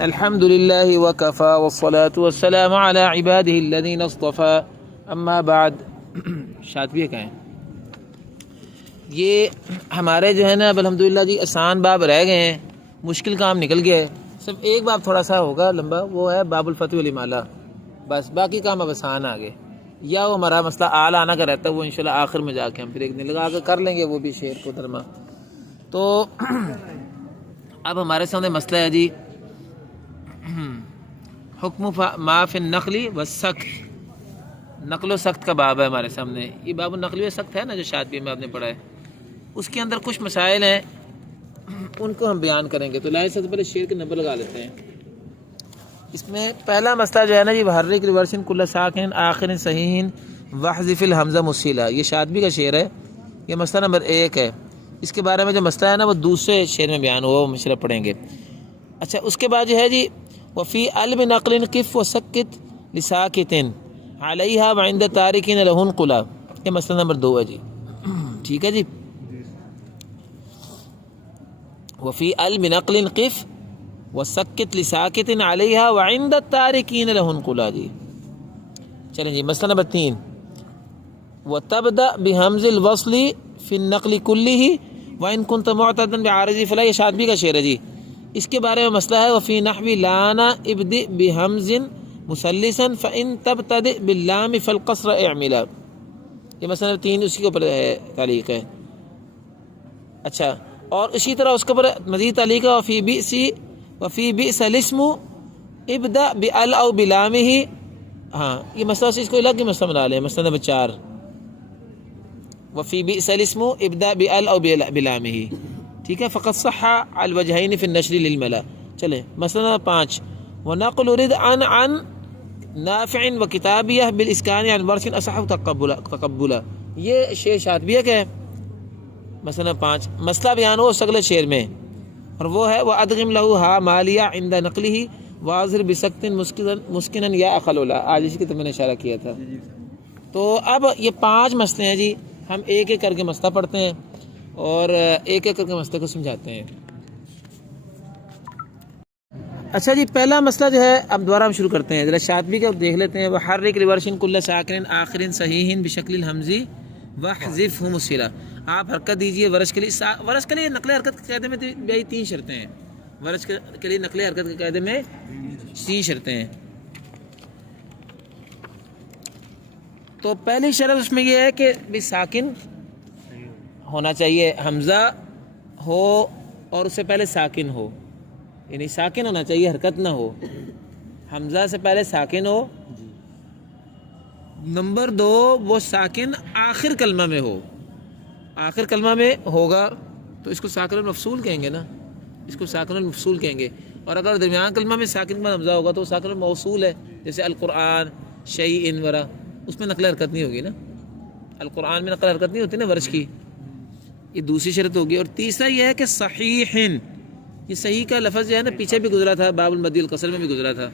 الحمد للہ وکفا والصلاة والسلام علی عباده الذین اصطفى اما بعد. شاطبیہ کہیں یہ ہمارے جو ہے نا الحمدللہ جی آسان باب رہ گئے ہیں، مشکل کام نکل گیا ہے. صرف ایک باب تھوڑا سا ہوگا لمبا، وہ ہے باب الفتح والامالہ، بس باقی کام اب آسان آگے. یا وہ ہمارا مسئلہ آل آنا کا رہتا ہے، وہ انشاءاللہ آخر میں جا کے ہم پھر ایک دن لگا کے کر لیں گے وہ بھی شعر کو ترجمہ. تو اب ہمارے سامنے مسئلہ ہے جی حکم ما فی النقل والسقط. نقل و سخت کا باب ہے ہمارے سامنے. یہ باب النقل و سخت ہے نا جو شاطبی میں آپ نے پڑھا ہے، اس کے اندر کچھ مسائل ہیں، ان کو ہم بیان کریں گے. تو لائن سے پہلے شعر کے نمبر لگا لیتے ہیں. اس میں پہلا مسئلہ جو ہے نا جی حرک ریورسن کل ساکن آخر صحیح وحذف الحمزہ مسیلہ، یہ شاطبی کا شعر ہے. یہ مسئلہ نمبر 1 ہے. اس کے بارے میں جو مسئلہ ہے نا وہ دوسرے شعر میں بیان ہوا، وہ مشرہ پڑھیں گے. اچھا، اس کے بعد جو ہے جی وفی علم نقل قف و سکت لساکت علیہ وعند تارکین لہن قلا، یہ مسئلہ نمبر 2 ہے جی. ٹھیک ہے جی. وفی علم نقل قف و سکت لساکت علیہ وعند تارکین لہن قلا جی. چلیں جی مسئلہ نمبر 3 وتبدأ بحمز الوصل فی النقل کلہ وان کنت معتدا بعارض فلا، یہ شاطبی کا شعر ہے جی. اس کے بارے میں مسئلہ ہے وفی نحو لانا ابدئ بحمز مثلثا فان تبتدئ باللام فالقصر اعملا، یہ مسئلہ 3 اسی کے اوپر تعلیق ہے. اچھا، اور اسی طرح اس کے اوپر مزید تعلیق ہے وفی بئس الاسم ابدأ بال او بلامہ. ہاں، یہ مسئلہ اس کو الگ مسئلہ بنا لیں. مسئلہ نمبر 4 وفی بئس الاسم ابدأ بال او بلامہ. ٹھیک ہے، فقط صح الوجہین فی النشر للملا. چلیں مسئلہ نمبر 5 ونقل رد عن نافع و کتابیہ بالاسکان عن ورث اصح تقبلا، یہ شعر شاطبیہ کا ہے. مسئلہ نمبر 5 مسئلہ بیان ہو اس اگلے شعر میں، اور وہ ہے وادغم لہ ہا مالیہ عند نقلہ واظہر بسکت مسکنا یا اخلولا. آج اسی کی تو میں نے اشارہ کیا تھا. تو اب یہ 5 مسئلے ہیں جی، ہم ایک ایک کر کے مسئلہ پڑھتے ہیں اور ایک ایک کر کے مسئلے کو سمجھاتے ہیں. اچھا جی، پہلا مسئلہ جو ہے اب دوبارہ ہم شروع کرتے ہیں. ذرا شاطبی کا دیکھ لیتے ہیں. وحرک ریورشن کل ساکن آخر صحیح بشکل الحمزی وحذفہ مسیلہ. آپ حرکت دیجئے ورش کے لیے. ورش کے لیے نقل حرکت کے قاعدے میں یہی 3 شرطیں ہیں. ورش کے لیے نقل حرکت کے قاعدے میں 3 شرطیں ہیں. تو پہلی شرط اس میں یہ ہے کہ بھی ساکن ہونا چاہیے، حمزہ ہو اور اس سے پہلے ساکن ہو، یعنی ساکن ہونا چاہیے، حرکت نہ ہو. حمزہ سے پہلے ساکن ہو. نمبر 2 وہ ساکن آخر کلمہ میں ہو. آخر کلمہ میں ہوگا تو اس کو ساکن المفصول کہیں گے نا، اس کو ساکن المفصول کہیں گے. اور اگر درمیان کلمہ میں ساکن کے بعد حمزہ ہوگا تو وہ ساکن الموصول ہے، جیسے القرآن شیئن ورا، اس میں نقل حرکت نہیں ہوگی نا. القرآن میں نقل حرکت نہیں ہوتی نا ورش کی. یہ دوسری شرط ہوگی. اور تیسرا یہ ہے کہ صحیحن، یہ صحیح کا لفظ جو ہے نا پیچھے بھی گزرا تھا، باب المدی القصر میں بھی گزرا تھا.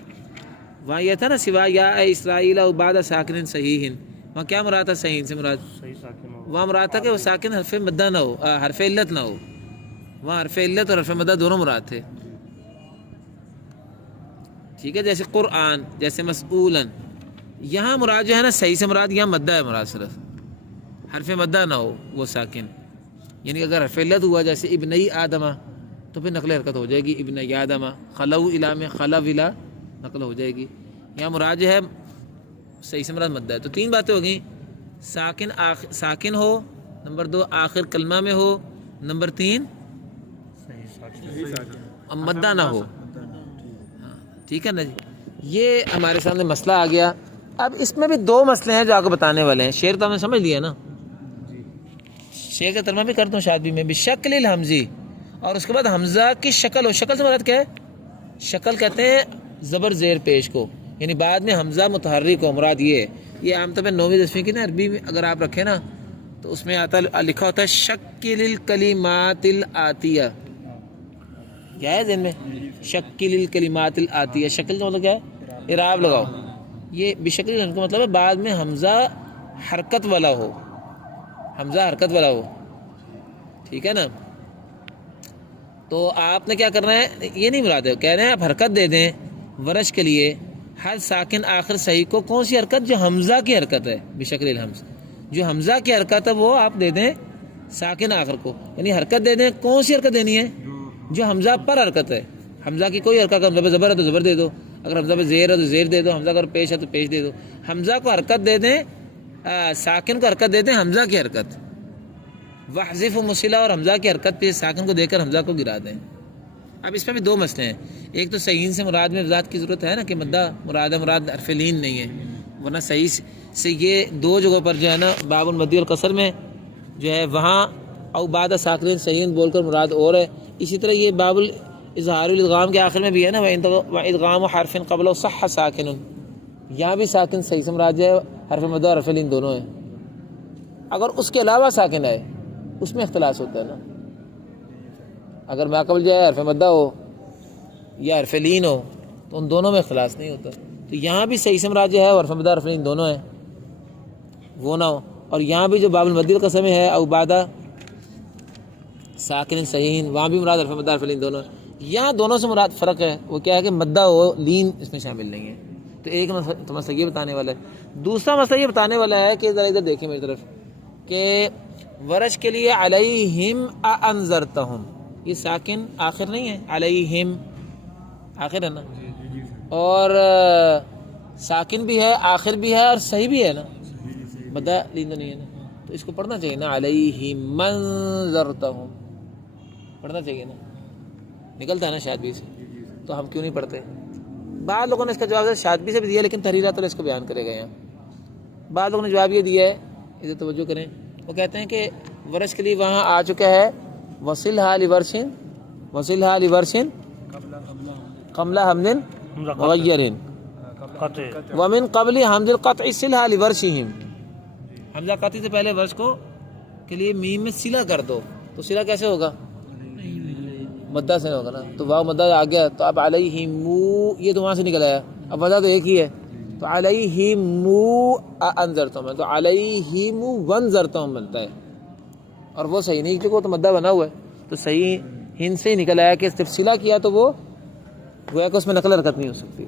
وہاں یہ تھا نا سوا یا اے اسرائیل او بعد ساکن صحیحن، وہاں کیا مراد تھا صحیح سے مراد؟ وہاں مراد تھا کہ وہ ساکن حرف مدہ نہ ہو، حرف علت نہ ہو. وہاں حرف علت اور حرف مدہ دونوں مراد تھے. ٹھیک ہے، جیسے قرآن، جیسے مسئولن. یہاں مراد جو ہے نا صحیح سے مراد یہاں مدہ ہے مراد، صرف حرف مدہ نہ ہو وہ ساکن. یعنی اگر حرف علت ہوا جیسے ابنی آدمہ تو پھر نقل حرکت ہو جائے گی. ابن آدمہ خلو الا میں خلو الا نقل ہو جائے گی. یہاں مراد جو ہے صحیح سے مراد مدہ ہے. تو 3 باتیں ہو گئیں، ساکن ہو، نمبر 2 آخر کلمہ میں ہو، نمبر 3 مدہ نہ ہو. ٹھیک ہے نا جی. یہ ہمارے سامنے مسئلہ آ گیا. اب اس میں بھی 2 مسئلے ہیں جو آپ کو بتانے والے ہیں. شعر تو ہم نے سمجھ لیا نا، شعر کا ترجمہ بھی کرتا ہوں شاطبی میں. بشکل الحمزی، اور اس کے بعد حمزہ کی شکل ہو. شکل سے مراد کیا ہے؟ شکل کہتے ہیں زبر زیر پیش کو، یعنی بعد میں حمزہ متحرک ہو. مراد یہ ہے. یہ عام طور پہ 9ویں 10ویں کی نا عربی میں اگر آپ رکھیں نا تو اس میں آتا لکھا ہوتا ہے شکل الکلمات الآتیہ. کیا ہے ذہن میں؟ شکل الکلمات الآتیہ. شکل کا مطلب کیا ہے؟ اعراب لگاؤ. یہ بشکل کا مطلب ہے بعد میں حمزہ حرکت والا ہو، حمزہ حرکت والا ہو. ٹھیک ہے نا. تو آپ نے کیا کرنا ہے، یہ نہیں مراد ہے، کہہ رہے ہیں آپ حرکت دے دیں ورش کے لیے ہر ساکن آخر صحیح کو. کون سی حرکت؟ جو حمزہ کی حرکت ہے، بشکل الحمز، جو حمزہ کی حرکت ہے وہ آپ دے دیں ساکن آخر کو. یعنی حرکت دے دیں. کون سی حرکت دینی ہے؟ جو حمزہ پر حرکت ہے. حمزہ کی کوئی حرکت، حمزہ پہ زبر ہے تو زبر دے دو، اگر حمزہ پہ زیر ہے تو زیر دے دو، حمزہ اگر پیش ہے تو پیش دے دو. حمزہ کو حرکت دے دیں، ساکن کو حرکت دے دیں حمزہ کی حرکت. وحذف و مصلہ اور حمزہ کی حرکت پہ ساکن کو دے کر حمزہ کو گرا دیں. اب اس میں بھی دو مسئلے ہیں. ایک تو صحیح سے مراد میں ذات کی ضرورت ہے نا، کہ مدہ مراد ہے، مراد حرف لین نہیں ہے، ورنہ صحیح سے یہ دو جگہوں پر جو ہے نا باب المدی والقصر میں جو ہے وہاں او بعد ساکن صحیح بول کر مراد اور ہے. اسی طرح یہ باب اظہار الادغام کے آخر میں بھی ہے نا، وادغام حرف قبل صح ساکن، یہاں بھی ساکن صحیح سے مراد ہے، حرف مدہ اور حرف لین دونوں ہیں. اگر اس کے علاوہ ساکن ہے اس میں اختلاف ہوتا ہے نا، اگر ما قبل جائے حرف مدہ ہو یا حرف لین ہو تو ان دونوں میں اختلاف نہیں ہوتا. تو یہاں بھی صحیح سے مراد جو ہے حرف مدہ حرف لین دونوں ہیں وہ نہ ہو. اور یہاں بھی جو باب المدی القسم ہے او بعد ساکن صحیح، وہاں بھی مراد حرف مدہ حرف لین دونوں ہیں. یہاں دونوں سے مراد فرق ہے، وہ کیا ہے کہ مدہ ہو لین اس میں شامل نہیں ہے. تو ایک مسئلہ یہ بتانے والا ہے. دوسرا مسئلہ یہ بتانے والا ہے کہ ذرا ادھر دیکھیں میری طرف، کہ ورش کے لیے علیہم انذرتہم، یہ ساکن آخر نہیں ہے، علیہم آخر ہے نا، اور ساکن بھی ہے آخر بھی ہے اور صحیح بھی ہے نا، مدہ لین نہیں ہے نا. تو اس کو پڑھنا چاہیے نا، علیہم انذرتہم پڑھنا چاہیے نا، نکلتا ہے نا شادبی سے. تو ہم کیوں نہیں پڑھتے؟ بعض لوگوں نے اس کا جواب شادبی سے بھی دیا، لیکن تحریرات اس کو بیان کرے گا یہاں. بعض لوگوں نے جواب یہ دیا ہے، ادھر توجہ کریں، وہ کہتے ہیں کہ ورش کے لیے وہاں آ چکا ہے وصلھا لورشن، وصلھا لورشن قبل حمد مغیر ومن قبل حمد القطع صلھا لورشہم. حمزہ قطعی سے پہلے ورش کو کے لیے میم میں صلہ کر دو. تو صلہ کیسے ہوگا؟ مدہ سے ہوگا نا. تو واو مدہ آ گیا، تو اب علیہم، یہ تو وہاں سے نکل آیا، اب وجہ تو ایک ہی ہے. تو علیہم انذرتہم، تو علیہم وانذرتہم بنتا ہے، اور وہ صحیح نہیں کیونکہ وہ تو مدہ بنا ہوا ہے. تو صحیح ہند سے ہی نکل آیا کہ صرف صلہ کیا تو وہ گویا کہ اس میں نقل حرکت نہیں ہو سکتی.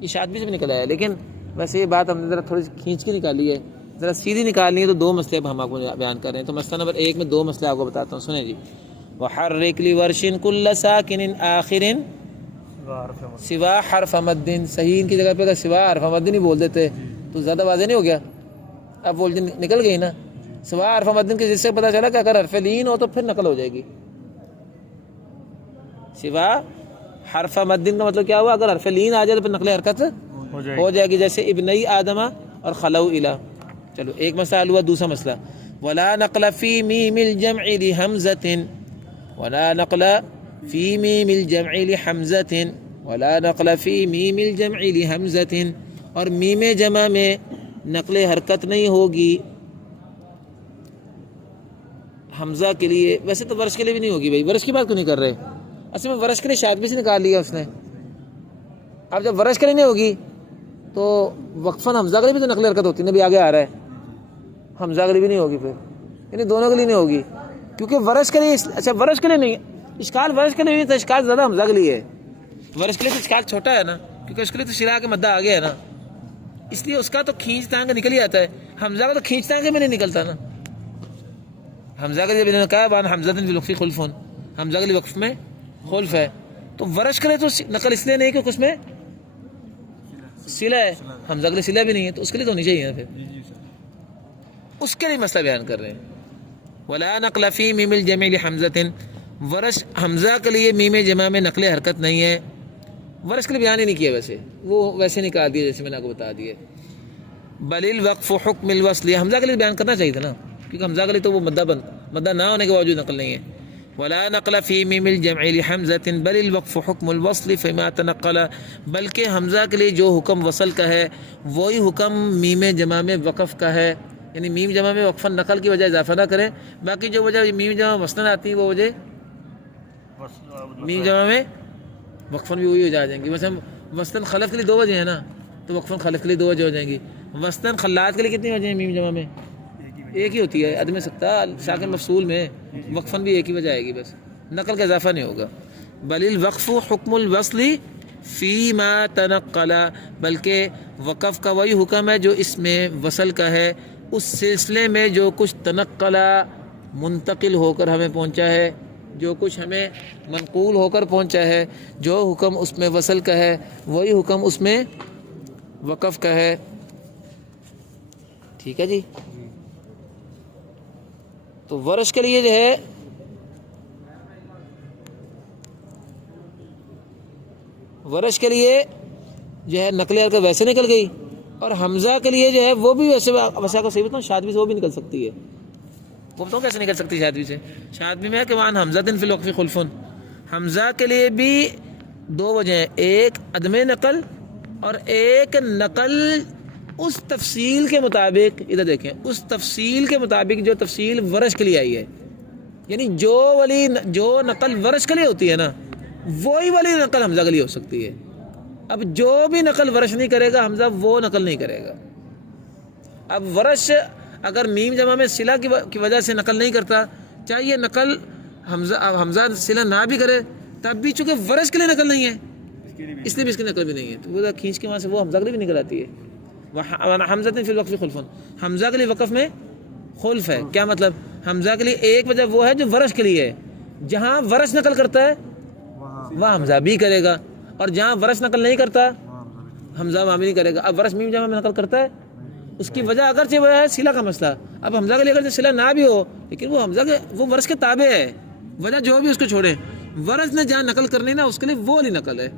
یہ شادبی سے بھی نکل آیا، لیکن ویسے یہ بات ہم نے ذرا تھوڑی کھینچ کے نکالی ہے، ذرا سیدھی نکالنی ہے. تو دو مسئلے اب ہم آپ کو بیان کر رہے ہیں. تو مسئلہ نمبر 1 میں دو مسئلے آپ کو بتاتا ہوں، سنیں جی. وحرک لورش کل ساکن آخر سوا حرف مد، صحیح ان کی جگہ پہ اگر سوا حرف مد نہیں بول دیتے تو زیادہ واضح نہیں ہو گیا؟ اب وہ نکل گئی نا. سوا حرف مد کے جس سے پتہ چلا کہ اگر حرف لین ہو تو پھر نقل ہو جائے گی. سوا حرف مد کا مطلب کیا ہوا؟ اگر حرف لین آ جائے تو پھر نقل حرکت ہو جائے گی، جیسے ابنی آدمہ اور خلو الا. چلو ایک مسئلہ حل ہوا. دوسرا مسئلہ ولا نقل فی میم الجمع لحمزۃ، ولا نقل فی میم الجمع لحمزۃ، ولا نقل فی میم الجمع لحمزۃ، اور میم جمع میں نقل حرکت نہیں ہوگی حمزہ کے لیے. ویسے تو ورش کے لیے بھی نہیں ہوگی. بھائی ورش کی بات کیوں نہیں کر رہے؟ اصل میں ورش کے لیے شاطبی سے نکال لیا اس نے. اب جب ورش کے لیے نہیں ہوگی تو وقفاً حمزہ کے لیے بھی تو نقل حرکت ہوتی ہے. نبی آگے آ رہا ہے، حمزہ کے لیے بھی نہیں ہوگی، پھر یعنی دونوں کے لیے نہیں ہوگی. کیونکہ ورش کے لیے، اچھا ورش کے لیے نہیں، اشکال ورش کے لیے نہیں تھا، اشکال زیادہ حمزہ کے لیے ہے. ورش کے لیے تو اشکال چھوٹا ہے نا، کیونکہ اس کے لیے تو شرح کے مدہ آ گیا ہے نا، اس لیے اس کا تو کھینچ تانگ نکل ہی آتا ہے. حمزہ کا تو کھینچ تانگ میں نہیں نکلتا نا. حمزہ کا جب انہوں نے کہا بان حمزہ فی الوقف خلف، حمزہ کے لیے وقف میں خلف ہے. تو ورش کے لیے تو نقل اس لیے نہیں کہ اس میں صلہ ہے، حمزہ کے لیے صلہ بھی نہیں ہے، تو اس کے لیے تو ہونی چاہیے. پھر اس کے لیے مسئلہ بیان کر رہے ہیں. ولا نقل فی میم الجمع لحمزۃ، ورش حمزہ کے لیے میم جمع میں نقل حرکت نہیں ہے. ورش کے لیے بیان ہی نہیں کیا، ویسے وہ ویسے نکال دیا جیسے میں نے آپ کو بتا دیا. بل الوقف حکم الوصل، حمزہ کے لیے بیان کرنا چاہیے تھا نا، کیونکہ حمزہ کے لیے تو وہ مدہ نہ ہونے کے باوجود نقل نہیں ہے. ولا نقل فی میم الجمع لحمزۃ بل الوقف حکم الوصل فيما تنقل، بلکہ حمزہ کے لیے جو حکم وصل کا ہے وہی حکم میم جمع میں وقف کا ہے. یعنی میم جمع میں وقفاً نقل کی وجہ اضافہ نہ کریں، باقی جو وجہ میم جمع وصلاً آتی ہے وہ وجہ میم جمع میں وقفاً بھی وہی ہو جائیں گی. ویسے وصلاً خلف کے لیے 2 وجہ ہیں نا، تو وقفاً خلف کے لیے 2 وجہ ہو جائیں گی. وصلاً خلات کے لیے کتنی وجہ ہیں میم جمع میں؟ ایک ہی ہوتی ہے. عدم سکتا ساکن مفصول میں وقفاً بھی ایک ہی وجہ آئے گی بس. نقل کا اضافہ نہیں ہوگا. بل الوقف حکم الوصل فی ما تنقل، بلکہ وقف کا وہی حکم ہے جو اس میں وصل کا ہے، اس سلسلے میں جو کچھ تنقل منتقل ہو کر ہمیں پہنچا ہے، جو کچھ ہمیں منقول ہو کر پہنچا ہے، جو حکم اس میں وصل کا ہے وہی حکم اس میں وقف کا ہے. ٹھیک ہے جی. تو ورش کے لیے جو ہے ورش کے لیے جو ہے نقل حرکت ویسے نکل گئی، اور حمزہ کے لیے جو ہے وہ بھی ویسے ویسا کو صحیح بتاؤں شادوی سے وہ بھی نکل سکتی ہے. وہ بتاؤں کیسے نکل سکتی ہے شادوی سے؟ شادوی میں ہے کہ وہاں حمزہ فی الوقف خلفن، حمزہ کے لیے بھی دو وجہ ہیں، ایک عدم نقل اور ایک نقل اس تفصیل کے مطابق. ادھر دیکھیں، اس تفصیل کے مطابق جو تفصیل ورش کے لیے آئی ہے، یعنی جو نقل ورش کے لیے ہوتی ہے نا وہی والی نقل حمزہ کے لیے ہو سکتی ہے. اب جو بھی نقل ورش نہیں کرے گا حمزہ وہ نقل نہیں کرے گا. اب ورش اگر میم جمع میں صلہ کی وجہ سے نقل نہیں کرتا، چاہے یہ نقل حمزہ صلہ نہ بھی کرے تب بھی چونکہ ورش کے لیے نقل نہیں ہے اس لیے بھی اس کی نقل بھی نہیں ہے، تو وہ کھینچ کے وہاں سے وہ حمزہ کے لیے بھی نکل آتی ہے. حمزہ فی الوقف خلفن، حمزہ کے لیے وقف میں خلف ہے. کیا مطلب؟ حمزہ کے لیے ایک وجہ وہ ہے جو ورش کے لیے ہے، جہاں ورش نقل کرتا ہے وہ حمزہ بھی کرے گا، اور جہاں ورش نقل نہیں کرتا حمزہ وہاں بھی نہیں کرے گا. اب ورش میم جمع میں نقل کرتا ہے، اس کی وجہ اگرچہ وہ ہے صلہ کا مسئلہ. اب حمزہ کے لیے اگرچہ صلہ نہ بھی ہو لیکن وہ حمزہ کے وہ ورش کے تابع ہے، وجہ جو بھی اس کو چھوڑے، ورش نے جہاں نقل کرنی نا اس کے لیے وہ والی نقل ہے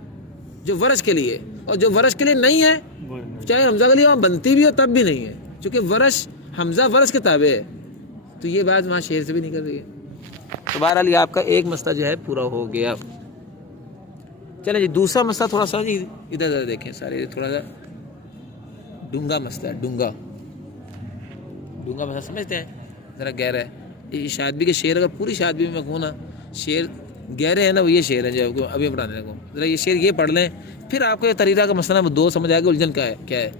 جو ورش کے لیے، اور جو ورش کے لیے نہیں ہے چاہے حمزہ کے لیے وہاں بنتی بھی ہو تب بھی نہیں ہے، چونکہ ورش حمزہ ورش کے تابع ہے. تو یہ بات وہاں شعر سے بھی نہیں کر رہی ہے. تو بہرحال یہ آپ کا ایک مسئلہ جو ہے پورا ہو گیا. چلیں جی دوسرا مسئلہ تھوڑا سا جی ادھر دیکھیں سارے، تھوڑا سا ڈونگا مسئلہ ہے. ڈونگا مسئلہ سمجھتے ہیں، ذرا گہرا ہے. یہ شادبی کے شعر اگر پوری شادبی میں کہوں نا شعر گہرے ہیں نا، وہ یہ شعر ہے جو آپ کو ابھی پڑھانے لگوں. ذرا یہ شعر یہ پڑھ لیں پھر آپ کو یہ طریقہ کا مسئلہ وہ دو سمجھ آئے گا الجھن کا ہے کیا ہے.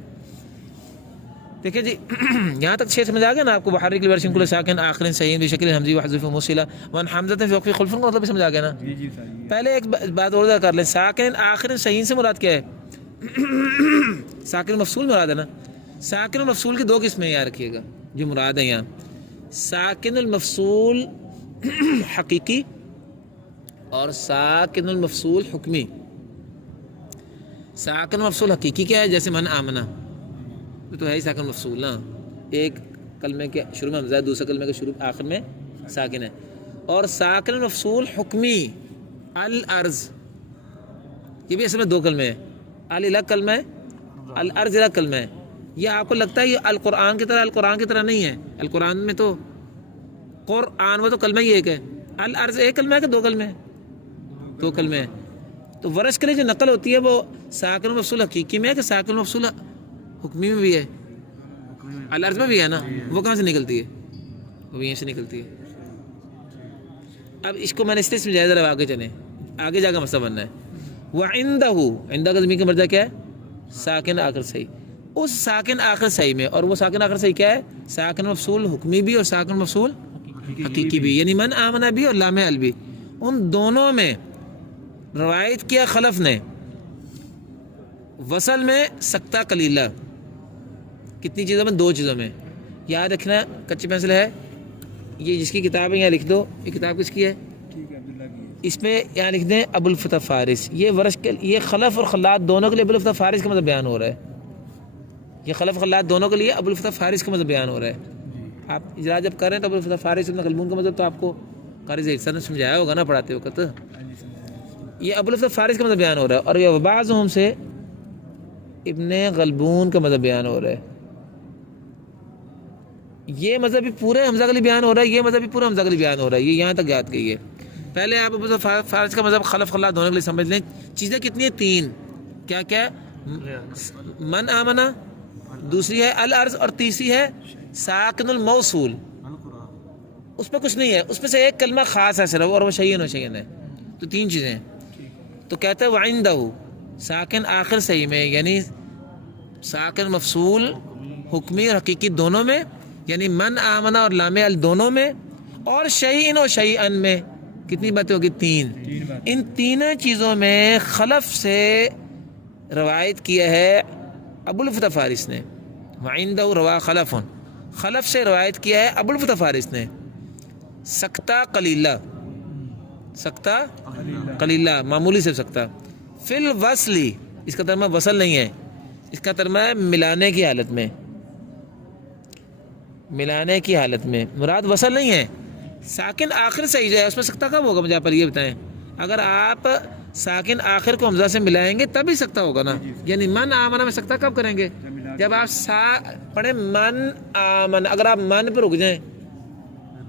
دیکھیں جی یہاں تک شعر سمجھ آ گیا نا آپ کو؟ بحرک الورشن کل ساکن آخر صحیح بشکل حمزی وحذف موصلہ وان حمزہ فی وقف خلفن کا مطلب بھی سمجھ آ گیا نا؟ پہلے ایک بات اور کر لیں، ساکن آخر صحیح سے مراد کیا ہے؟ ساکن مفصول مراد ہے نا. ساکن المفصول کی دو قسمیں یاد رکھیے گا جو مراد ہے یہاں. ساکن المفصول حقیقی اور ساکن المفصول حکمی. ساکن مفصول حقیقی کیا ہے؟ جیسے من آمنا تو ہے ہی ساکن مفصول نا، ایک کلمے کے شروع میں حمزہ ہے، دوسرے کلمے کے شروع آخر میں ساکن ہے. اور ساکن مفصول حکمی الارض، یہ بھی اصل میں دو کلمے ہیں، الگ کلمہ ہے، الارض الگ کلمہ ہے. یہ آپ کو لگتا ہے یہ القرآن کی طرح نہیں ہے. القرآن میں تو قرآن میں تو کلمہ ہی ایک ہے، الارض ایک کلمہ ہے کہ دو کلمے ہیں؟ دو کلمے ہیں. تو ورش کے لیے جو نقل ہوتی ہے وہ ساکن مفصول حقیقی میں ہے کہ ساکن مفصول حکمی میں بھی ہے؟ الارض میں بھی ہے نا. وہ کہاں سے نکلتی ہے؟ وہ یہیں سے نکلتی ہے. اب اس کو میں نے اس لیے سمجھایا، ذرا آگے چلیں، آگے جا کر مسئلہ بننا ہے. وَعِنْدَهُ عندہ کا ضمیر کا مرجع کیا ہے؟ ساکن آخر صحیح. اس ساکن آخر صحیح میں، اور وہ ساکن آخر صحیح کیا ہے؟ ساکن مفصول حکمی بھی اور ساکن مفصول حقیقی بھی، یعنی من آمنہ بھی اور لام ال بھی. ان دونوں میں روایت کیا خلف نے وصل میں سکتہ قلیلہ. کتنی چیزوں میں؟ دو چیزوں میں. یاد رکھنا کچی پینسل ہے، یہ جس کی کتاب ہے یہاں لکھ دو. یہ کتاب کس کی ہے؟ اس میں یہاں لکھ دیں ابو الفتح فارس. یہ ورش کے یہ خلف اور خلات دونوں کے لیے ابو الفتح فارس کا مطلب بیان ہو رہا ہے. یہ خلف خلات دونوں کے لیے ابو الفتح فارس کا مطلب بیان ہو رہا ہے. آپ اجرا جب کر رہے ہیں تو ابو الفتح فارس ابن غلبون کا مطلب تو آپ کو قاری ذہن نے سمجھایا ہوگا نا پڑھاتے وقت. یہ ابو الفتح فارس کا مطلب بیان ہو رہا ہے، اور یہ بعضهم سے ابن غلبون کا مطلب بیان ہو رہا ہے. یہ مذہب بھی پورے حمزہ کے لیے بیان ہو رہا ہے، یہ مذہب بھی پورے حمزہ کے لیے بیان ہو رہا ہے. یہ یہاں تک یاد کیجیے. پہلے آپ ابو الفتح فارس کا مذہب خلف خلات دونوں کے لیے سمجھ لیں. چیزیں کتنی ہیں؟ تین. کیا کیا؟ من آمنا، دوسری ہے الارض، اور تیسری ہے ساکن الموصول. اس پہ کچھ نہیں ہے، اس میں سے ایک کلمہ خاص ہے صرف، اور وہ شیئن و شیئن ہے. تو تین چیزیں ہیں. تو کہتے ہیں وعندہ ساکن آخر صحیح میں، یعنی ساکن مفصول حکمی اور حقیقی دونوں میں، یعنی من آمنا اور لام ال دونوں میں، اور شیئن و شیئن میں. کتنی باتیں ہوگی؟ تین. ان تینوں چیزوں میں خلف سے روایت کیا ہے ابو الفتح فارس نے. وعندہ روا خلف، خلف سے روایت کیا ہے ابو الفتح فارس نے سکتہ قلیلہ، سکتہ قلیلہ معمولی سے سکتہ. فی الوصلی، اس کا ترجمہ وصل نہیں ہے، اس کا ترجمہ ہے ملانے کی حالت میں. ملانے کی حالت میں مراد وصل نہیں ہے. ساکن آخر سے ہی جائے اس میں سکتہ کب ہوگا؟ مجھے آپ پر یہ بتائیں. اگر آپ ساکن آخر کو حمزہ سے ملائیں گے تب ہی سکتہ ہوگا نا. یعنی من آمنہ میں سکتہ کب کریں گے؟ جب آپ پڑھیں من آمن. اگر آپ من پہ رک جائیں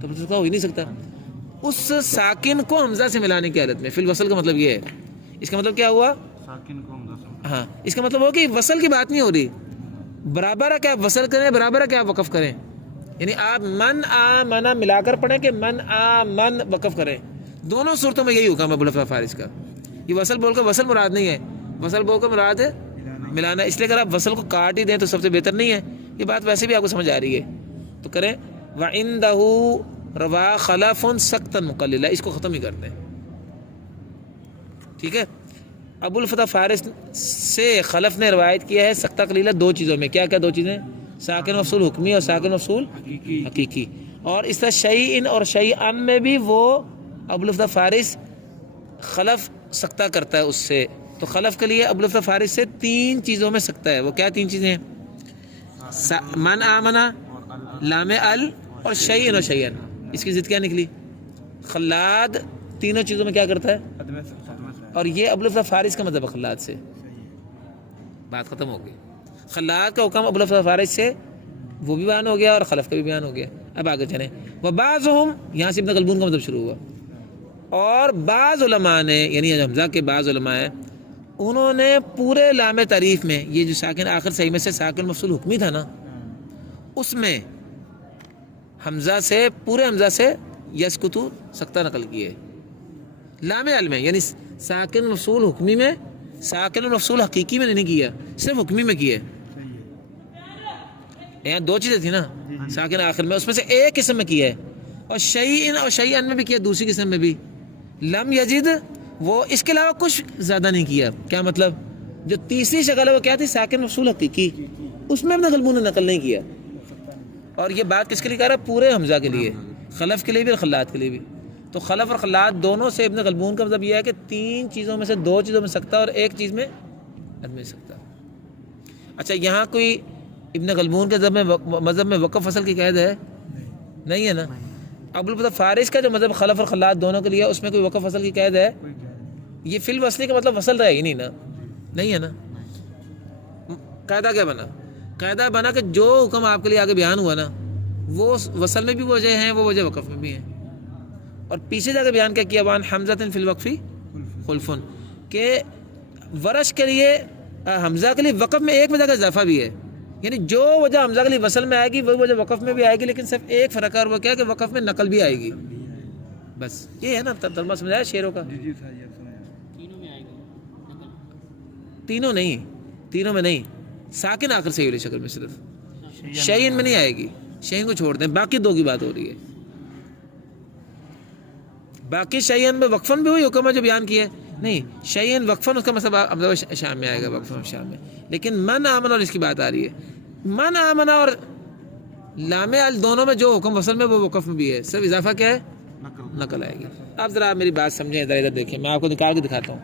تو سکتہ ہو ہی نہیں سکتا. اس ساکن کو حمزہ سے ملانے کی حالت میں. فی الوصل کا مطلب یہ ہے. اس کا مطلب کیا ہوا؟ ساکن کو حمزہ سے. ہاں، اس کا مطلب ہو کہ وصل کی بات نہیں ہو رہی. برابر ہے کہ آپ وصل کریں، برابر ہے کہ آپ وقف کریں. یعنی آپ من آمنہ ملا کر پڑھیں کہ من آمن وقف کریں. دونوں صورتوں میں یہی حکم ہے ابو الفتح فارس کا. یہ وصل بول کر وصل مراد نہیں ہے، وصل بول کر مراد ہے ملانا. اس لیے اگر آپ وصل کو کاٹ ہی دیں تو سب سے بہتر نہیں ہے. یہ بات ویسے بھی آپ کو سمجھ آ رہی ہے تو کریں. وَعِندَهُ رَوَا خَلَفٌ سَكْتًا مُقَلِّلًا، اس کو ختم ہی کرتے ہیں. ٹھیک ہے. ابو الفتح فارس سے خلف نے روایت کیا ہے سکتہ قلیلہ دو چیزوں میں. کیا کیا دو چیزیں؟ ساکن مفصول حکمی اور ساکن مفصول حقیقی. اور اس طرح شیئن اور شیئن میں بھی وہ ابو الفتح فارس خلف سکتہ کرتا ہے اس سے. تو خلف کے لیے ابو الفتح فارس سے تین چیزوں میں سکتہ ہے. وہ کیا تین چیزیں ہیں؟ من آمنہ، لام ال، اور شیئن اور شیئن. اس کی ضد کیا نکلی؟ خلاد تینوں چیزوں میں کیا کرتا ہے؟ اور یہ ابو الفتح فارس کا مطلب خلاد سے. بات ختم ہو گئی. خلاد کا حکم ابو الفتح فارس سے وہ بھی بیان ہو گیا اور خلف کا بھی بیان ہو گیا. اب آگے چلیں. وبعضهم، یہاں سے ابن غلبون کا مطلب شروع ہوا. اور بعض علماء نے، یعنی حمزہ کے بعض علماء ہیں، انہوں نے پورے لام تعریف میں یہ جو ساکن آخر صحیح میں سے ساکن مفصول حکمی تھا نا، اس میں حمزہ سے، پورے حمزہ سے یسکتو سکتہ نقل کیے. لام ال میں یعنی ساکن مفصول حکمی میں، ساکن مفصول حقیقی میں نہیں کیا، صرف حکمی میں کیے. یہاں دو چیزیں تھیں نا ساکن آخر میں، اس میں سے ایک قسم میں کیا ہے. اور شیئن اور شیئن میں بھی کیا، دوسری قسم میں بھی. لم یجد، وہ اس کے علاوہ کچھ زیادہ نہیں کیا. کیا مطلب؟ جو تیسری شکل ہے وہ کیا تھی؟ ساکن مفصول حقیقی. اس میں ابن غلبون نے نقل نہیں کیا. اور یہ بات کس کے لیے کہہ رہا ہے؟ پورے حمزہ کے لیے، خلف کے لیے بھی اور خلاد کے لیے بھی. تو خلف اور خلاد دونوں سے ابن غلبون کا مطلب یہ ہے کہ تین چیزوں میں سے دو چیزوں میں سکتہ اور ایک چیز میں عدم سکتہ. اچھا، یہاں کوئی ابن غلبون کے مذہب میں وقف فصل کی قید ہے؟ نہیں ہے نا. ابو الفتح فارس کا جو مذہب خلف اور خلاد دونوں کے لیے، اس میں کوئی وقف فصل کی قید ہے؟ یہ فی الوصلی کا مطلب وصل رہے ہی نہیں نا. نہیں ہے نا. قاعدہ کیا بنا؟ قاعدہ بنا کہ جو حکم آپ کے لیے آگے بیان ہوا نا، وہ وصل میں بھی وجہ ہیں، وہ وجہ وقف میں بھی ہیں. اور پیچھے جا کے بیان کیا کیا؟ وان حمزہ فی الوقفی خلفن، کہ ورش کے لیے، حمزہ کے لیے وقف میں ایک وجہ کا اضافہ بھی ہے. یعنی جو وجہ حمزہ کے لیے وصل میں آئے گی وہی وجہ وقف میں بھی آئے گی، لیکن صرف ایک فرق ہے، اور وہ کیا کہ وقف میں نقل بھی آئے گی. بس یہ ہے نا ترجمہ. سمجھایا شعروں کا؟ تینوں نہیں، تینوں میں نہیں، ساکن آخر سے شکل میں صرف. شیئن میں نہیں آئے گی. شیئن کو چھوڑ دیں، باقی دو کی بات ہو رہی ہے. باقی شیئن میں وقفن بھی ہوئی حکم ہے جو بیان کیا ہے. نہیں، شیئن وقفن اس کا مطلب شام میں آئے گا، وقفن شام میں. لیکن من آمن اور اس کی بات آ رہی ہے. من آمن اور لام ال دونوں میں جو حکم وصل میں وہ وقف میں بھی ہے، صرف اضافہ کیا ہے؟ نقل آئے گی. آپ ذرا میری بات سمجھیں، ادھر ادھر دیکھیں، میں آپ کو نکال کے دکھاتا ہوں.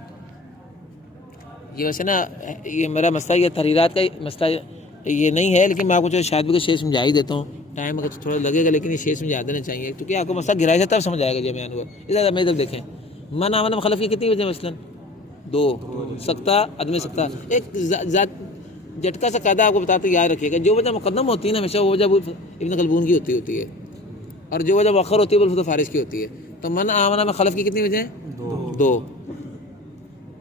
یہ ویسے نا، یہ میرا مسئلہ، یہ تحریرات کا مسئلہ یہ نہیں ہے، لیکن میں آپ کو جو شاید بھی شیئر سمجھا ہی دیتا ہوں. ٹائم اگر تھوڑا لگے گا لیکن یہ شیئر سمجھا دینا چاہیے، کیونکہ آپ کو مسئلہ گرایا جاتا ہے، تب سمجھ آئے گا جب بیان ہوا. ادھر میرے ادھر دیکھیں. من آمن میں خلف کی کتنی وجہ مثلاً؟ دو. سکتہ، عدم سکتہ. ایک جھٹکا سا قاعدہ آپ کو بتاتے یاد رکھیے گا، جو وجہ مقدم ہوتی ہے نا ہمیشہ وہ وجہ ابن غلبون کی ہوتی ہے، اور جو وجہ مؤخر ہوتی ہے وہ ابو الفتح فارس کی ہوتی ہے. تو من آمنہ میں خلف کی کتنی وجہ ہیں؟ دو.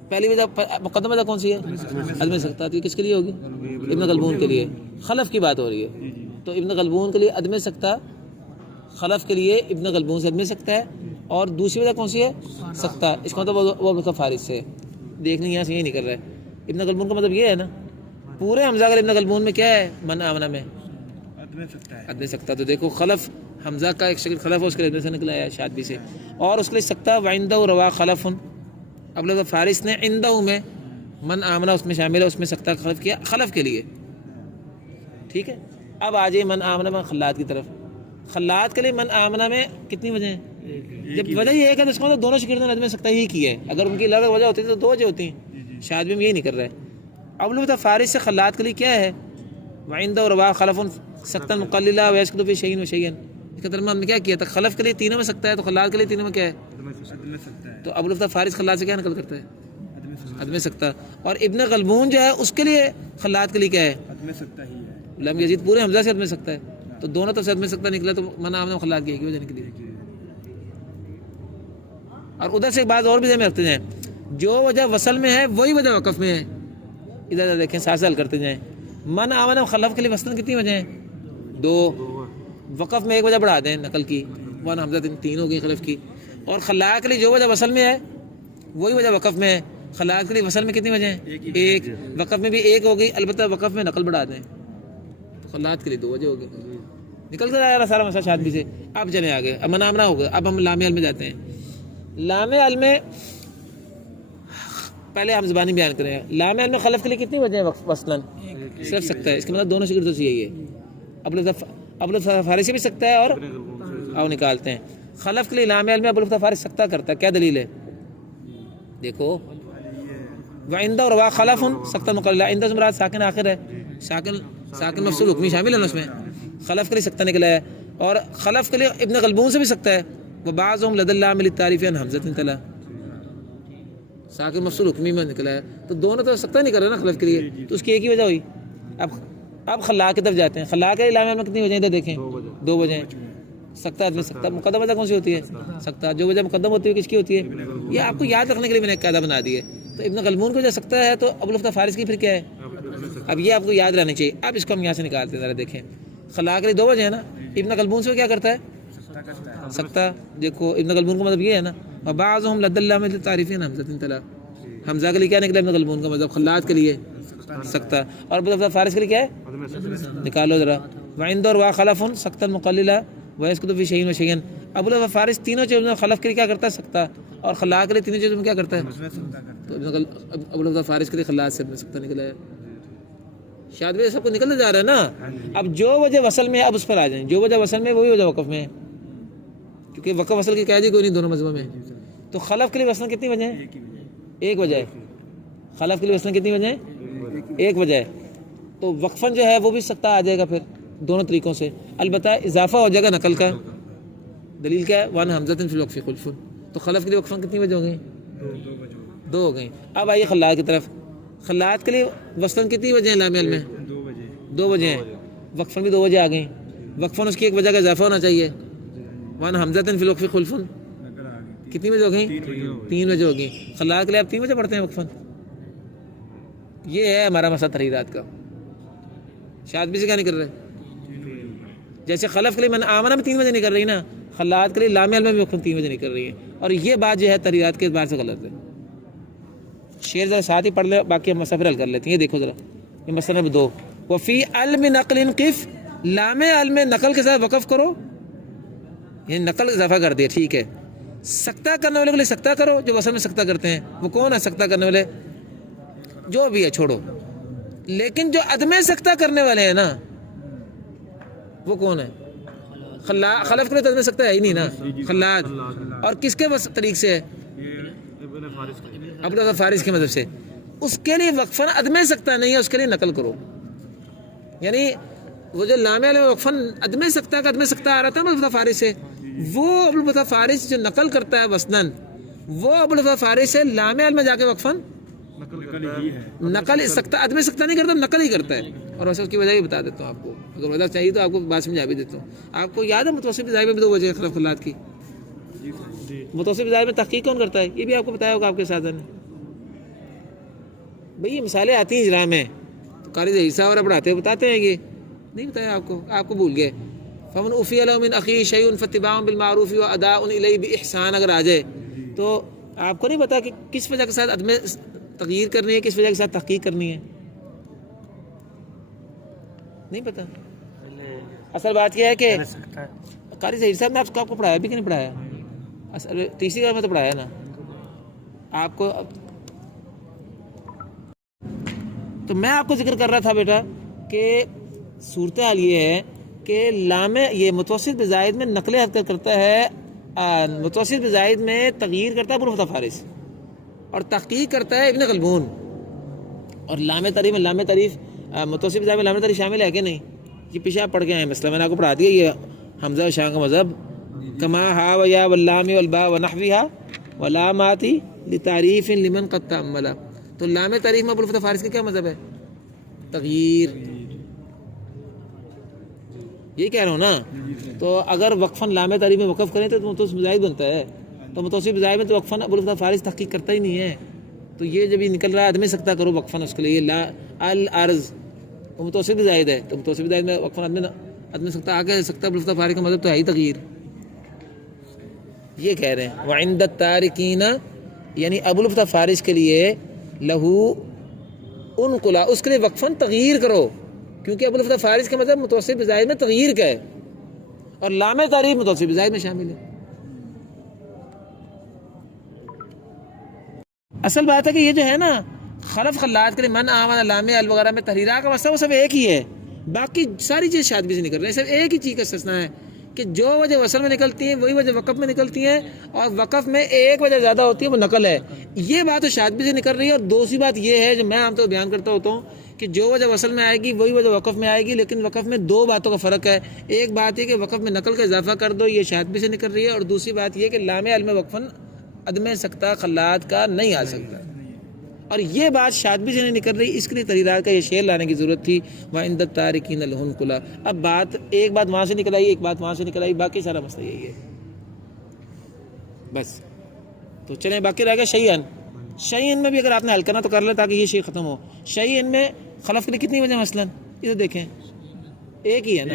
پہلی وجہ مقدم وجہ کون سی ہے؟ عدم سکتہ. تو کس کے لیے ہوگی؟ ابن غلبون کے لیے. خلف کی بات ہو رہی ہے، تو ابن غلبون کے لیے عدم سکتہ، خلف کے لیے ابن غلبون سے عدم سکتہ ہے. اور دوسری وجہ کون سی ہے؟ سکتہ. اس کا مطلب وہ ابو الفتح فارس سے. دیکھنے یہاں سے یہ نہیں کر رہا ہے. ابن غلبون کا مطلب یہ ہے نا، پورے حمزہ کا ابن غلبون میں کیا ہے؟ من آمنہ میں عدم سکتہ. تو دیکھو خلف حمزہ کا ایک شکل خلف ہے، اس کے لیے سے نکلا ہے شاطبی سے، اور اس کے لیے سکتا وعندہ روا خلف. اب لفظ فارس نے عندہ میں من آمنہ اس میں شامل ہے، اس میں سکتا خلف کیا خلف کے لیے. ٹھیک ہے. اب آ جائے من آمنہ میں خلات کی طرف. خلات کے لیے من آمنہ میں کتنی وجہ ہیں؟ جب وجہ یہ ہے کہ اس کو دونوں شکل نے نظم سکتا ہی کی ہے. اگر ان کی الگ وجہ ہوتی تو دو وجہ ہوتی ہیں. شاطبی میں یہی نہیں کر رہا ہے. اب لفظ فارس سے خلات کے لیے کیا ہے؟ وعندہ روا خلف سکتا مقللہ ویسکتو فی شیئن و شیئن. اس کا ترجمہ ہم نے کیا کیا تھا؟ خلف کے لیے تینوں میں سکتا ہے، تو خلات کے لیے تینوں میں کیا ہے؟ تو ابو لفظ فارس خلات سے کیا نقل کرتا ہے؟ عدم سکتا. اور ابن غلبون جو ہے اس کے لیے خلات کے لیے کیا ہے؟ عدم سکتا ہی ہے. لم یزید پورے حمزہ سے عدم سکتا ہے، تو دونوں طرف سے عدم سکتا نکلا، تو من آمنہ خلات کی ایک ہی وجہ نکلی. اور ادھر سے ایک بات اور بھی ذہن میں رکھتے جائیں، جو وجہ وصل میں ہے وہی وجہ وقف میں ہے. ادھر دیکھیں ساتھ ساتھ کرتے جائیں. من آمنہ خلف کے لیے وصل کتنی وجہ ہیں؟ دو. وقف میں ایک وجہ بڑھا دیں نقل کی، ون حمزہ تین ہو گئی خلف کی. اور خلات کے لیے جو وجہ وصل میں ہے وہی وجہ وقف میں ہے. خلات کے لیے وصل میں کتنی وجہ ہیں؟ ایک. وقف میں بھی ایک ہو گئی، البتہ وقف میں نقل بڑھا دیں تو خلات کے لیے دو وجہ ہو گئی. نکل کر آیا سارا مسئلہ شاطبی سے. اب چلیں آگے. اب من آمنہ ہو گیا. اب ہم لام ال میں جاتے ہیں. لام ال میں پہلے ہم زبانی بیان کریں. لام ال میں خلف کے لیے کتنی وجہ ہیں وصلاً؟ صرف سکتا ہے. اس کا مطلب دونوں شکل تو یہی ہے. اب لفظ فارسی بھی سکتا ہے اور آؤ نکالتے ہیں. خلف کے لیے لام ال میں ابو لفظ فارس سکتا کرتا ہے. کیا دلیل ہے؟ دیکھو وعندہ روا خلف سکتا مقللہ. عندہ سے مراد ساکن آخر ہے، ساکن مفصول حکمی شامل ہے نا اس میں. خلف کے لیے سکتا نکلا ہے. اور خلف کے لیے ابن غلبون سے بھی سکتا ہے. وبعضهم لدى اللام للتعريف عن حمزة تلا، ساکن مفصول حکمی میں نکلا ہے. تو دونوں تو سکتا نہیں کر رہا نا خلف کے لیے، تو اس کی ایک ہی وجہ ہوئی. اب خلا کی طرف جاتے ہیں. خلا کے لام میں کتنی وجہیں ادھر دیکھیں؟ دو وجہیں. سکتا آدمی سکتا. مقدم وجہ کون سی ہوتی ہے؟ سکتا. جو وجہ مقدم ہوتی ہے کس کی ہوتی ہے؟ یہ آپ کو یاد رکھنے کے لیے میں نے ایک قاعدہ بنا دی ہے. تو ابن غلبون کو جو سکتا ہے تو ابو لفظ فارس کی پھر کیا ہے؟ اب یہ آپ کو یاد رہنا چاہیے. اب اس کو ہم یہاں سے نکالتے ہیں. ذرا دیکھیں خلا کے لیے دو وجہ ہے نا. ابن غلبون سے کیا کرتا ہے؟ سکتا. دیکھو ابن غلبون کا مطلب یہ ہے نا وبعضهم لدى اللام للتعريف عن حمزة تلا. حمزہ کے لیے کیا نکلا ابن غلبون کا مطلب؟ خلات کے لیے سکتا. اور ابو لفظ فارس کے لیے کیا ہے؟ نکالو ذرا. وعند روا خلف سکتا مقللہ ویسکتو فی شیئن و شیئن. ابو لفظ فارس تینوں چیزوں میں خلف کے لیے کیا کرتا ہے؟ سکتا. اور خلا کے لیے تینوں چیزوں میں کیا کرتا ہے؟ تو ابو لفظ فارس کے لیے خلات سے سکتا نکلا ہے. شاید بھی سب کو نکلنے جا رہا ہے نا. اب جو وجہ وصل میں ہے اب اس پر آ جائیں. جو وجہ وصل میں وہی وجہ وقف میں ہے، کیونکہ وقف وصل کی قاعدے کوئی نہیں دونوں مذہبوں میں. تو خلف کے لیے وصل کتنی وجہ ہیں؟ ایک وجہ ہے. خلف کے لیے وصل کتنی وجہ ہیں؟ ایک وجہ ہے. تو وقفاً جو ہے وہ بھی سکتا آ جائے گا پھر دونوں طریقوں سے. البتہ اضافہ ہو جائے گا نقل کا. دلیل کیا ہے؟ وان حمزۃ فی الوقف خلف. تو خلف کے لیے وقفاً کتنی وجہ ہو گئی؟ دو ہو گئی. اب آئیے خلات کی طرف. خلات کے لیے وصلاً کتنی وجہ ہیں لام ال میں؟ دو وجہ ہیں. وقفاً بھی دو وجہ آ گئیں. وقفاً اس کی ایک وجہ کا اضافہ ہونا چاہیے. وان حمزۃ فی الوقف خلف کتنی وجہ ہو گئی؟ تین وجہ ہو گئی. خلات کے لیے آپ تین وجہ پڑھتے ہیں وقفاً. یہ ہے ہمارا مسئلہ تحریرات کا. شاطبی سے کیا نہیں کر رہے؟ جیسے خلف کے لیے من آمنہ میں تین وجہ نہیں کر رہی نا، خلات کے لیے لام ال میں بھی وقفاً تین وجہ نہیں کر رہی ہے. اور یہ بات جو ہے تحریرات کے اعتبار سے غلط ہے. شعر ذرا ساتھ ہی پڑھ لے، باقی ہم مسئلہ حل کر لیتے ہیں. یہ دیکھو ذرا یہ مسئلہ نمبر 2. وفی علم نقل قف. لام ال میں نقل کے ساتھ وقف کرو، یعنی نقل اضافہ کر دیا. ٹھیک ہے. سکتا کرنے والے کے لیے سکتا کرو. جو وصل میں سکتا کرتے ہیں وہ کون ہے؟ سکتا کرنے والے جو بھی ہے چھوڑو. لیکن جو عدم سکتا کرنے والے ہیں نا وہ کون ہے؟ خلف کے لیے تو عدم سکتا ہے ہی نہیں نا، خلات. اور کس کے طریق سے ہے؟ ابو لفظ فارس کے مذہب سے. اس کے لیے وقفاً عدم سکتا نہیں ہے، اس کے لیے نقل کرو. یعنی وہ جو لام ال میں وقفاً عدم سکتا کا عدم سکتا آ رہا تھا ابو لفظ فارس سے، وہ ابو لفظ فارس جو نقل کرتا ہے وصلاً، وہ ابو لفظ فارس سے لام ال میں جا کے وقفاً نقل سکتا عدم سکتا نہیں کرتا، نقل ہی کرتا ہے. اور ویسے اس کی وجہ بھی بتا دیتا ہوں آپ کو. اگر وجہ چاہیے تو آپ کو بات سمجھا بھی دیتا ہوں. آپ کو یاد ہے متوسط ظاہر میں بھی دو وجہ خلف خلات کی؟ متوسط ظاہر میں تحقیق کون کرتا ہے؟ یہ بھی آپ کو بتایا ہوگا آپ کے ساتھ نے. بھئی یہ مثالیں آتی ہیں اجراء میں تو قاری عیسیٰ اور پڑھاتے بتاتے ہیں. یہ نہیں بتایا آپ کو بھول گئے. فمن عفی له من اخیہ شیء فاتباع بالمعروف واداء الیہ باحسان اگر آ جائے تو آپ کو نہیں پتا کہ کس وجہ کے ساتھ عدم تغییر کرنی ہے، کس وجہ کے ساتھ تحقیق کرنی ہے؟ نہیں پتا. اصل بات یہ ہے کہ قاری ظہیر صاحب نے آپ کو پڑھایا بھی کہ نہیں پڑھایا؟ تیسری کلاس میں تو پڑھایا نا آپ کو. تو میں آپ کو ذکر کر رہا تھا بیٹا کہ صورتحال یہ ہے کہ لام یہ متوسط بزائد میں نقل حرکت کرتا ہے، متوسط بزائد میں تغییر کرتا ہے ابوالفتح فارس اور تحقیق کرتا ہے ابن غلبون. اور لام تعریف میں لام تعریف متوسط بزائد میں لام تعریف شامل ہے کہ نہیں؟ یہ پیچھے آپ پڑھ کے آئے ہیں مسئلہ میں نے آپ کو پڑھا دیا. یہ حمزہ و شاہ کا مذہب کما ہا و یا واللام والباء ونحوھا ولامات لتعریف لمن قد تأمل. تو لام تعریف میں ابوالفتح فارس کا کیا مذہب ہے؟ تغییر. یہ کہہ رہا ہوں نا. تو اگر وقفاً لام تعریف میں وقف کریں تو متوسط بزائد بنتا ہے. تو متوسط بزائد میں تو وقفاً ابوالفتح فارس تحقیق کرتا ہی نہیں ہے. تو یہ جب یہ نکل رہا ہے عدم سکتا کرو وقفاً اس کے لیے لا الارض وہ متوسط بزائد ہے. تو متوسط بزائد میں وقفاً عدم سکتا آگے سکتا ابوالفتح فارس کا مذہب تو ہے ہی تغییر. یہ کہہ رہے ہیں وعند التارکین یعنی ابوالفتح فارس کے لیے لہو انقلا اس کے لیے وقفاً تغییر کرو کیونکہ ابوالفتح فارس کا مطلب متوسط بزائد میں تغییر کا ہے اور لام تعریف متوسط بزائد میں شامل ہے. اصل بات ہے کہ یہ جو ہے نا خلف خلات کے لیے من آمن لام ال وغیرہ میں تحریرات کا مسئلہ وہ سب ایک ہی ہے. باقی ساری چیز شادبی سے نکل رہے ہیں. صرف ایک ہی چیز کا استثناء ہے کہ جو وجہ وصل میں نکلتی ہیں وہی وجہ وقف میں نکلتی ہیں اور وقف میں ایک وجہ زیادہ ہوتی ہے وہ نقل ہے. یہ بات تو شادبی سے نکل رہی ہے. اور دوسری بات یہ ہے جو میں عام طور بیان کرتا ہوتا ہوں کہ جو وجہ وصل میں آئے گی وہی وجہ وقف میں آئے گی. لیکن وقف میں دو باتوں کا فرق ہے. ایک بات یہ کہ وقف میں نقل کا اضافہ کر دو یہ شادبی سے نکل رہی ہے. اور دوسری بات یہ کہ لام ال میں وقفاً عدم سکتا خلات کا نہیں آ سکتا. اور یہ بات شادبی سے نہیں نکل رہی. اس کے لیے تحریرات کا یہ شعر لانے کی ضرورت تھی وعند التارکین لہ انقلا. اب بات ایک بات وہاں سے نکل آئی ایک بات وہاں سے نکل آئی باقی سارا مسئلہ یہی ہے بس. تو چلیں باقی رہ گیا شیئن. شیئن میں بھی اگر آپ نے حل کرنا تو کر لیں تاکہ یہ شیء ختم ہو. شیئن میں خلف کے لیے کتنی وجہ مثلا ادھر دیکھیں ایک ہی ہے نا.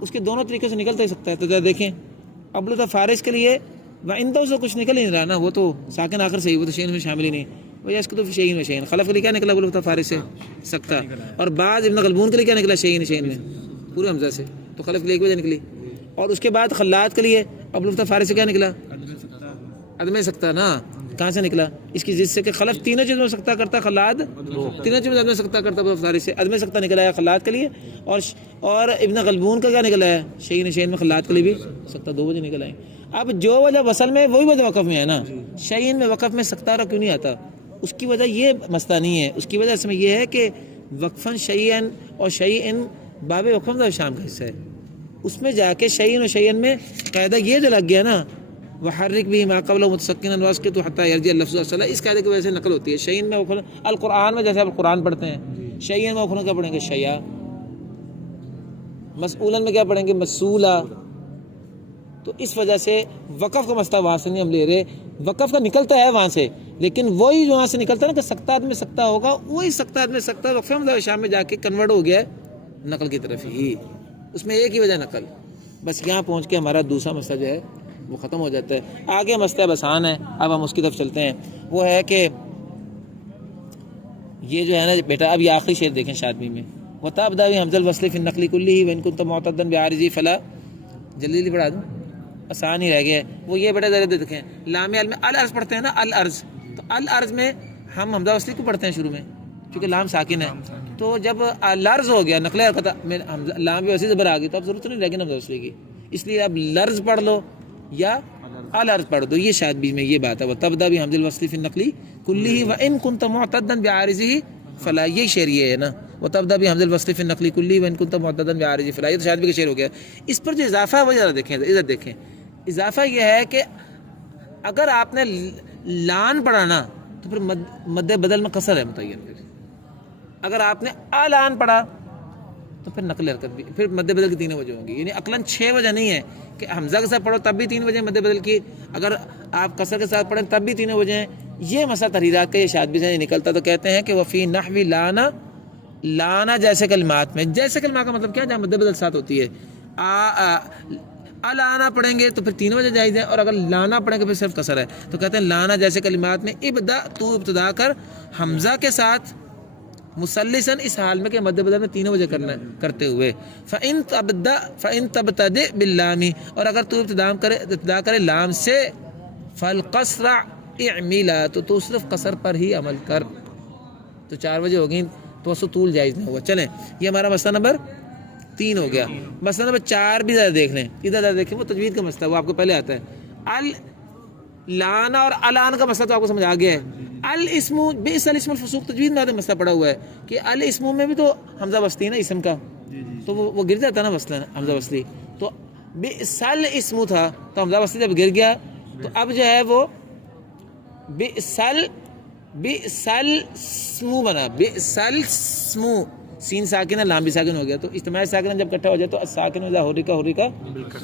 اس کے دونوں طریقے سے نکلتا ہی سکتا ہے. تو ذرا دیکھیں ابوالفتح فارس کے لیے وعندہ سے کچھ نکل ہی نہیں رہا نا. وہ تو ساکن آخر سے ہی وہ تو شیئن میں شامل ہی نہیں. وجہ اس کو تو شیئن میں شیئن. خلف کے لیے کیا نکلا ابوالفتح فارس سے سکتا. اور بعض ابن غلبون کے لیے کیا نکلا شیئن میں پورے حمزہ سے. تو خلف کے لیے ایک وجہ نکلی. اور اس کے بعد خلات کے لیے ابوالفتح فارس سے کیا نکلا عدم سکتا نا. کہاں سے نکلا؟ اس کی ضد سے کہ خلف تینوں چیزوں میں سکتا کرتا خلات تینوں چیزوں میں عدم سکتا کرتا ابوالفتح فارس سے عدم سکتا نکلا ہے خلات کے لیے. اور ابن غلبون کا کیا نکلا ہے شیئن میں خلات کے لیے بھی سکتا. دو وجہ نکل آئے. اب جو وجہ وصل میں وہی وجہ وقف میں ہے نا. شیئن میں وقف میں سکتا رہا کیوں نہیں آتا؟ اس کی وجہ یہ مسئلہ نہیں ہے. اس کی وجہ اس میں یہ ہے کہ وقفاً شیئن اور شیئن باب وقفاً کا شام کا حصہ ہے. اس میں جا کے شیئن اور شیئن میں قاعدہ یہ جو لگ گیا نا وحرک بھی ما قبل متسکنا واسکت حتی یرجع اللفظ والصلہ اس قاعدے کی وجہ سے نقل ہوتی ہے. شیئن میں القرآن میں جیسے آپ قرآن پڑھتے ہیں شیئن میں کیا پڑھیں گے شیعہ. مسئولن میں کیا پڑھیں گے مسئولہ. تو اس وجہ سے وقف کا مسئلہ وہاں سے نہیں ہم لے رہے. وقف کا نکلتا ہے وہاں سے لیکن وہی جو وہاں سے نکلتا ہے نا کہ سکتات میں سکتا ہوگا وہی سکتات میں سکتا وقف حمزہ شام میں جا کے کنورٹ ہو گیا ہے نقل کی طرف ہی. اس میں ایک ہی وجہ نقل. بس یہاں پہنچ کے ہمارا دوسرا مسئلہ جو ہے وہ ختم ہو جاتا ہے. آگے مسئلہ آسان ہے. اب ہم اس کی طرف چلتے ہیں. وہ ہے کہ یہ جو ہے نا بیٹا اب یہ آخری شعر دیکھیں شادمی میں وتابدا بحمزہ الوصل فی النقل کلہ وان کنت معتدا بعارضی فلا. جلدی پڑھا دوں آسان ہی رہ گیا ہے. وہ یہ بیٹا ذرا دیکھیں لام ال میں الارض پڑھتے ہیں نا الارض. تو الارض میں ہم حمزہ وصلی کو پڑھتے ہیں شروع میں کیونکہ لام ساکن ہے. تو جب لرز ہو گیا نقل حرکت میں لام بھی ویسے زبر آ گئی تو اب ضرورت نہیں رہ گی حمزہ وصلی کی. اس لیے اب لرز پڑھ لو یا الارض پڑھ دو. یہ شاید بھی میں یہ بات ہے وتبدا بحمزہ الوصل فی النقل کلہ وان کنت معتدا بعارضہ فلا. یہ شعر یہ ہے نا وتبدا بحمزہ الوصل فی النقل کلہ وان کنت معتدا بعارضہ فلا. یہ تو شاید بھی کا شعر ہو گیا. اس پر جو اضافہ ہے وہ ذرا دیکھیں ادھر دیکھیں. اضافہ یہ ہے کہ اگر آپ نے لان پڑھا نا تو پھر مد بدل میں قصر ہے متعین. پھر اگر آپ نے الان پڑھا تو پھر نقل حرکت بھی پھر مد بدل کی تین وجہ ہوں گی. یعنی عقلاً 6 وجہ نہیں ہے کہ حمزہ کے ساتھ پڑھو تب بھی 3 وجہ مد بدل کی. اگر آپ قصر کے ساتھ پڑھیں تب بھی 3 وجہ ہیں. یہ مسئلہ تحریرات کا یہ شادبی سے نکلتا. تو کہتے ہیں کہ وفی نحو لانا لانا جیسے کلمات میں جیسے کلمات کا مطلب کیا جہاں مد بدل ساتھ ہوتی ہے. الانا پڑھیں گے تو پھر 3 وجہ جائز ہے اور اگر لانا پڑھیں گے پھر صرف قصر ہے. تو کہتے ہیں لانا جیسے کلمات میں ابدا تو ابتدا کر حمزہ کے ساتھ مسلسن اس حال میں کہ مد بدل میں تینوں وجہ کرتے ہوئے فَإِن تَبْتَدِئْ بِاللَّامِ اور اگر تو ابتدا کرے لام سے فَالْقَصْرَ اعْمِلَا تو صرف قصر پر ہی عمل کر. تو 4 وجہ ہو گئی تو اس طول جائز نہیں ہوا. چلیں یہ ہمارا مسئلہ نمبر 3 ہو گیا. مسئلہ نمبر 4 بھی ذرا دیکھ لیں, ادھر ذرا دیکھیں, وہ تجوید کا مسئلہ وہ آپ کو پہلے آتا ہے. لانا اور الان کا مسئلہ تو آپ کو سمجھ آ گیا ہے. الاسم بئس الاسم الفسوق تجوید میں مسئلہ پڑا ہوا ہے کہ الاسم میں بھی تو حمزہ وصلی نا اسم کا, تو وہ گر جاتا نا مثلا حمزہ وصلی. تو بئس الاسم تھا تو حمزہ وصلی جب گر گیا تو اب جو ہے وہ بئس الاسم بنا. بئس الاسم سین ساکن ہے, لام بھی ساکن ہو گیا, تو اجتماع ساکن جب اکٹھا ہو جائے تو الساکن اذا حرک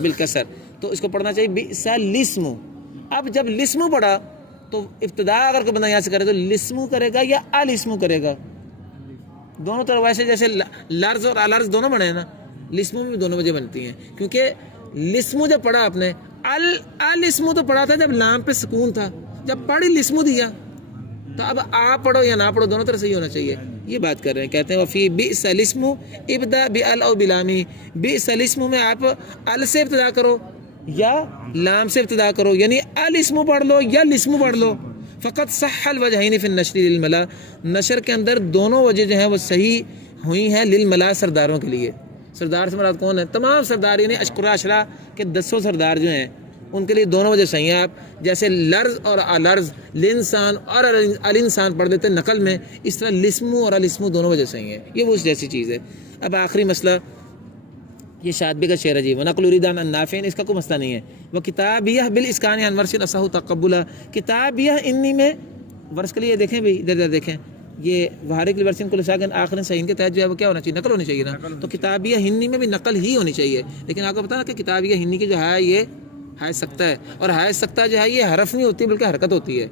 بالکسر, تو اس کو پڑھنا چاہیے بئس الاسم. اب جب لسم پڑھا تو ابتدا اگر کوئی بندہ یہاں سے کرے تو لسم کرے گا یا الاسم کرے گا, دونوں طرف ویسے جیسے لرز اور الرز دونوں بنے ہیں نا, لسم میں بھی دونوں وجہ بنتی ہیں, کیونکہ لسم جب پڑھا آپ نے الاسم تو پڑھا تھا جب لام پہ سکون تھا, جب پڑھی لسم دیا تو اب آپ پڑھو یا نہ پڑھو دونوں طرف صحیح ہونا چاہیے. یہ بات کر رہے ہیں, کہتے ہیں وفی بئس الاسم ابدا بال او بلامی. بئس الاسم میں آپ ال سے ابتدا کرو یا لام سے ابتدا کرو, یعنی الاسم پڑھ لو یا لسم پڑھ لو. فقط صح الوجہین فی النشر للملا, نشر کے اندر دونوں وجہ جو ہیں وہ صحیح ہوئی ہیں للملا سرداروں کے لیے. سردار سے مراد کون ہے؟ تمام سردار, یعنی اشکرا اشرا کے 10 سردار جو ہیں ان کے لیے دونوں وجہ صحیح ہیں. آپ جیسے لرز اور الرز لنسان اور الانسان پڑھ دیتے نقل میں, اس طرح لسم اور الاسم دونوں وجہ صحیح ہیں. یہ وہ جیسی چیز ہے. اب آخری مسئلہ یہ شاطبی کا شعر ہے جی, ونقل یریدان النافع, اس کا کوئی مسئلہ نہیں ہے. وہ کتابیہ بالاسکان عن ورش اصح تقبلا. کتابیہ انی میں ورش کے لیے دیکھیں بھائی, ادھر دیکھیں, یہ وہارک الورسین کل ساکن آخر صحیح کے تحت جو ہے وہ کیا ہونا چاہیے؟ نقل ہونی چاہیے نا. تو کتابیہ ہنی میں بھی نقل ہی ہونی چاہیے, لیکن آپ کو پتا نا کہ کتابیہ ہنی کی جو ہے یہ ہائے سکتا ہے, اور ہائے سکتا جو ہے یہ حرف نہیں ہوتی بلکہ حرکت ہوتی ہے.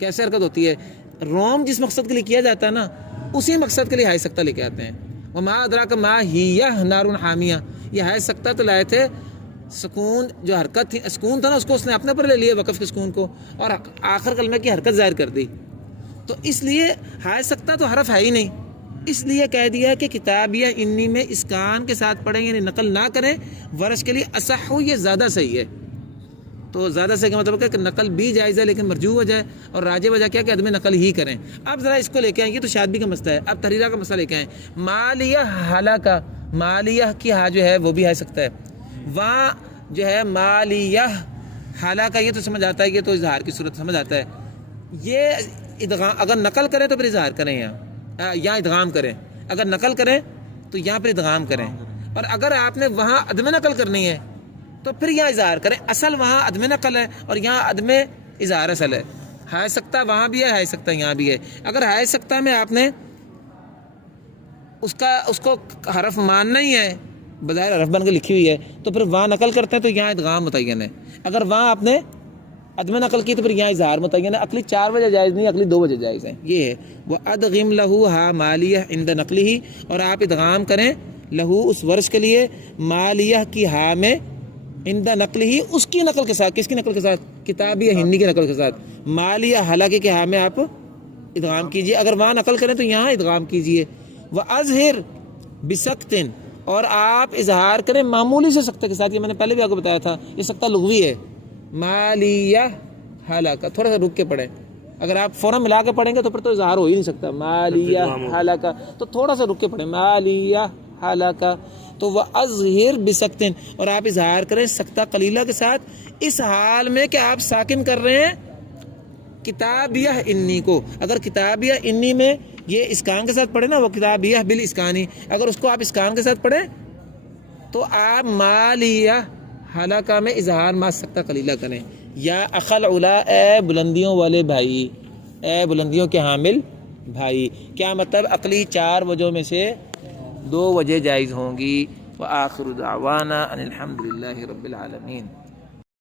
کیسے حرکت ہوتی ہے؟ روم جس مقصد کے لیے کیا جاتا ہے نا اسی مقصد کے لیے ہائے سکتا لے کے آتے ہیں. وما ادراک ما ہی نار حامیہ, یہ ہائے سکتا تو لائے تھے سکون, جو حرکت تھی سکون تھا نا اس کو اس نے اپنے پر لے لیا وقف کے سکون کو, اور آخر کلمے کی حرکت ظاہر کر دی. تو اس لیے ہائے سکتا تو حرف ہے ہی نہیں, اس لیے کہہ دیا کہ کتابیہ انی میں اسکان کے ساتھ پڑھیں, یعنی نقل نہ کریں. ورش کے لیے اصح یہ زیادہ صحیح ہے. تو زیادہ صحیح کا مطلب ہے کہ نقل بھی جائز ہے لیکن مرجوع وجہ ہے, اور راجع وجہ کیا کہ عدم نقل ہی کریں. اب ذرا اس کو لے کے آئیں, یہ تو شاطبی کا مسئلہ ہے. اب تحریرہ کا مسئلہ لے کے آئیں. مالیہ حالہ کا, مالیہ کی ہا جو ہے وہ بھی ہے سکتا ہے, وہاں جو ہے مالیہ حالہ کا یہ تو سمجھ آتا ہے, یہ تو اظہار کی صورت سمجھ آتا ہے. یہ ادغام اگر نقل کریں تو پھر اظہار کریں, یہاں ادغام کریں. اگر نقل کریں تو یہاں پھر ادغام کریں, اور اگر آپ نے وہاں عدم نقل کرنی ہے تو پھر یہاں اظہار کریں. اصل وہاں عدم نقل ہے اور یہاں عدم اظہار اصل ہے. ہائے سکتا وہاں بھی ہے, ہائے سکتا یہاں بھی ہے. اگر ہائے سکتا میں آپ نے اس کو حرف ماننا ہی ہے, بظاہر حرف بن کے لکھی ہوئی ہے, تو پھر وہاں نقل کرتے ہیں تو یہاں ادغام متعین ہے. اگر وہاں آپ نے عدم نقل کی تو پھر یہاں اظہار متعین ہے. عقلی 4 وجہ جائز نہیں, عقلی 2 وجہ جائز ہیں. یہ ہے وہ ادغم لہو ہا مالیہ عند نقلی, اور آپ ادغام کریں لہو اس ورش کے لیے مالیہ کی ہا میں عند نقل ہی, اس کی نقل کے ساتھ. کس کی نقل کے ساتھ؟ کتابی ہندی کی نقل کے ساتھ. مالیہ حالانکہ کہ ہا میں آپ ادغام کیجئے. اگر وہاں نقل کریں تو یہاں ادغام کیجئے. وَأَظْهِرْ بِسَكْتٍ, اور آپ اظہار کریں معمولی سے سکتے کے ساتھ. یہ میں نے پہلے بھی آپ کو بتایا تھا, یہ سکتہ لغوی ہے. مالیہ حالانکہ تھوڑا سا رک کے پڑھیں. اگر آپ فوراً ملا کے پڑھیں گے تو پھر تو اظہار ہو ہی نہیں سکتا. مالیہ حالانکہ تو تھوڑا سا رک کے پڑھیں. مالیہ حالانکہ تو وَأَظْهِرْ بِسَكْتٍ, اور آپ اظہار کریں سکتہ قلیلہ کے ساتھ, اس حال میں کہ آپ ساکن کر رہے ہیں کتابیہ انی کو. اگر کتابیہ انی میں یہ اسکان کے ساتھ پڑھیں نا, وہ کتابیہ بالاسکانی, اگر اس کو آپ اسکان کے ساتھ پڑھیں تو آپ مالیہ حالانکہ میں اظہار ما سکتہ قلیلہ کریں. یا اخل علا, اے بلندیوں والے بھائی, اے بلندیوں کے حامل بھائی. کیا مطلب؟ عقلی 4 وجہوں میں سے 2 وجہ جائز ہوں گی. وآخر دعوانا ان الحمد للہ رب العالمین.